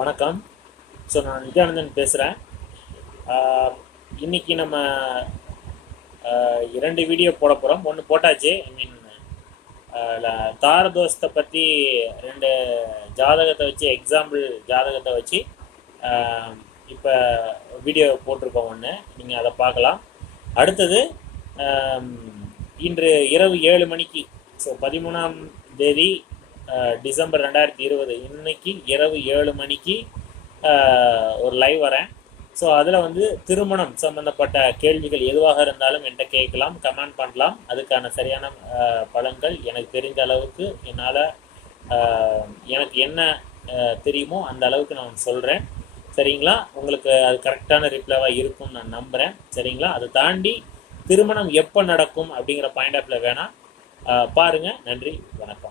வணக்கம். ஸோ நான் நித்யானந்தன் பேசுகிறேன். இன்றைக்கி நம்ம 2 வீடியோ போட போகிறோம். ஒன்று போட்டாச்சு. தாரதோஷத்தை பற்றி 2 ஜாதகத்தை வச்சு, எக்ஸாம்பிள் ஜாதகத்தை வச்சு இப்போ வீடியோ போட்டிருக்கோம். ஒன்று நீங்கள் அதை பார்க்கலாம். அடுத்தது இன்று இரவு 7 மணிக்கு, ஸோ 13ஆம் தேதி டிசம்பர் 2020, இன்னைக்கு இரவு 7 மணிக்கு ஒரு லைவ் வரேன். ஸோ அதில் திருமணம் சம்மந்தப்பட்ட கேள்விகள் எதுவாக இருந்தாலும் என்கிட்ட கேட்கலாம், கமெண்ட் பண்ணலாம். அதுக்கான சரியான பலன்கள் எனக்கு தெரிஞ்ச அளவுக்கு என்னால் எனக்கு என்ன தெரியுமோ அந்த அளவுக்கு நான் சொல்கிறேன். சரிங்களா? உங்களுக்கு அது கரெக்டான ரிப்ளைவாக இருக்கும்னு நான் நம்புகிறேன். சரிங்களா? அதை தாண்டி திருமணம் எப்போ நடக்கும் அப்படிங்கிற பாயிண்ட் ஆஃப்ல வேணால் பாருங்கள். நன்றி, வணக்கம்.